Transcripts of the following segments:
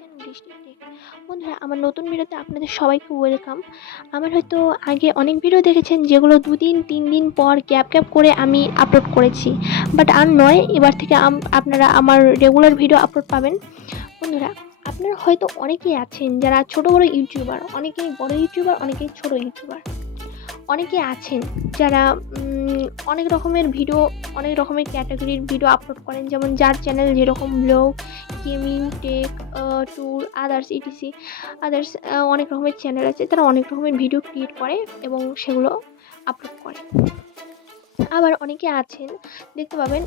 দেখছেন district take. বন্ধুরা, আমার নতুন ভিডিওতে আপনাদের সবাইকে ওয়েলকাম। আমার হয়তো আগে অনেক ভিডিও দেখেছেন যেগুলো 2 দিন 3 দিন পর গ্যাপ করে আমি আপলোড করেছি, বাট আর নয়, এবার থেকে আপনারা আমার রেগুলার ভিডিও আপলোড পাবেন। বন্ধুরা, আপনারা হয়তো অনেকেই আছেন যারা ছোট বড় ইউটিউবার, অনেকেই বড় ইউটিউবার, অনেকেই ছোট ইউটিউবার, অনেকে আছেন যারা অনেক রকমের ভিডিও, অনেক রকমের ক্যাটাগরির ভিডিও আপলোড করেন, যেমন যার চ্যানেল যেরকম blog, gaming, tech, tour, others etc, others অনেক রকমের চ্যানেল আছে, তারা অনেক রকমের ভিডিও ক্রিয়েট করে এবং সেগুলো আপলোড করে। আবার অনেকে আছেন, দেখতে পাবেন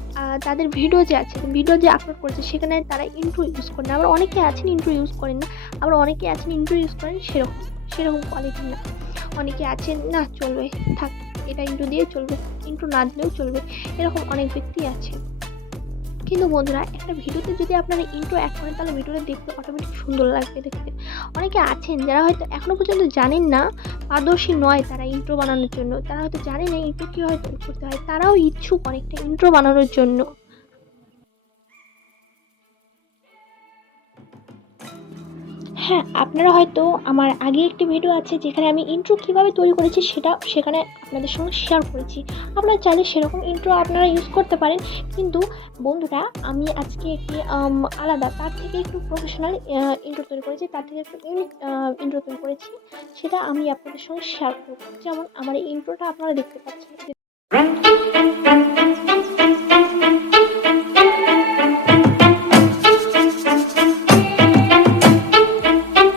তাদের ভিডিও যে আছে, ভিডিও যে আপলোড করেছে সেখানে তারা ইন্ট্রো ইউজ করেন না। আবার অনেকে আছেন ইন্ট্রো ইউজ করেন না, আবার অনেকে আছেন ইন্ট্রো ইউজ করেন সেরকম সেরকম কোয়ালিটি না। অনেকে আছেন না চলবে, থাক এটা ইন্ট্রো দিয়ে চলবে, ইন্ট্রো না দিলেও চলবে, এরকম অনেক ব্যক্তি আছে। কিন্তু বন্ধুরা, একটা ভিডিওতে যদি আপনারা ইন্ট্রো অ্যাড করেন তাহলে ভিডিওটা দেখতে অটোমেটিক সুন্দর লাগবে দেখতে। অনেকে আছেন যারা হয়তো এখনো পর্যন্ত জানেন না, পারদর্শী নয় তারা ইন্ট্রো বানানোর জন্য, তারা হয়তো জানে না ইন্ট্রো কীভাবে তৈরি করতে হয়, তারাও ইচ্ছুক অনেকটা ইন্ট্রো বানানোর জন্য। হ্যাঁ, আপনারা হয়তো আমার আগে একটি ভিডিও আছে যেখানে আমি ইন্ট্রো কীভাবে তৈরি করেছি সেখানে আপনাদের সঙ্গে শেয়ার করেছি। আপনারা চাইলে সেরকম ইন্ট্রো আপনারা ইউজ করতে পারেন। কিন্তু বন্ধুরা, আমি আজকে একটি আলাদা, তার থেকে একটু প্রফেশনাল ইন্ট্রো তৈরি করেছি, তার থেকে একটু ইউনিক ইন্ট্রো তৈরি করেছি, সেটা আমি আপনাদের সঙ্গে শেয়ার করব। যেমন আমার এই ইন্ট্রোটা আপনারা দেখতে পাচ্ছেন।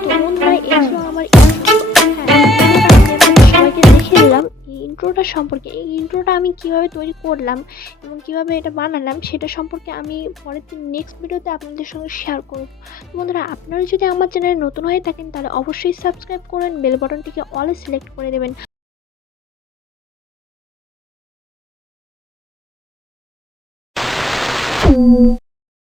তো বন্ধুরা, এই ছিল আমার ইন্ট্রো। হ্যাঁ, ইন্ট্রোটা আমি আপনাদের সবাইকে দেখিয়ে দিলাম। এই ইন্ট্রোটা সম্পর্কে, এই ইন্ট্রোটা আমি কিভাবে তৈরি করলাম এবং কিভাবে এটা বানালাম সেটা সম্পর্কে আমি পরের দিন নেক্সট ভিডিওতে আপনাদের সঙ্গে শেয়ার করব। বন্ধুরা, আপনারা যদি আমার চ্যানেলে নতুন হয়ে থাকেন তাহলে অবশ্যই সাবস্ক্রাইব করবেন, বেল বাটনটিকে অলে সিলেক্ট করে দেবেন।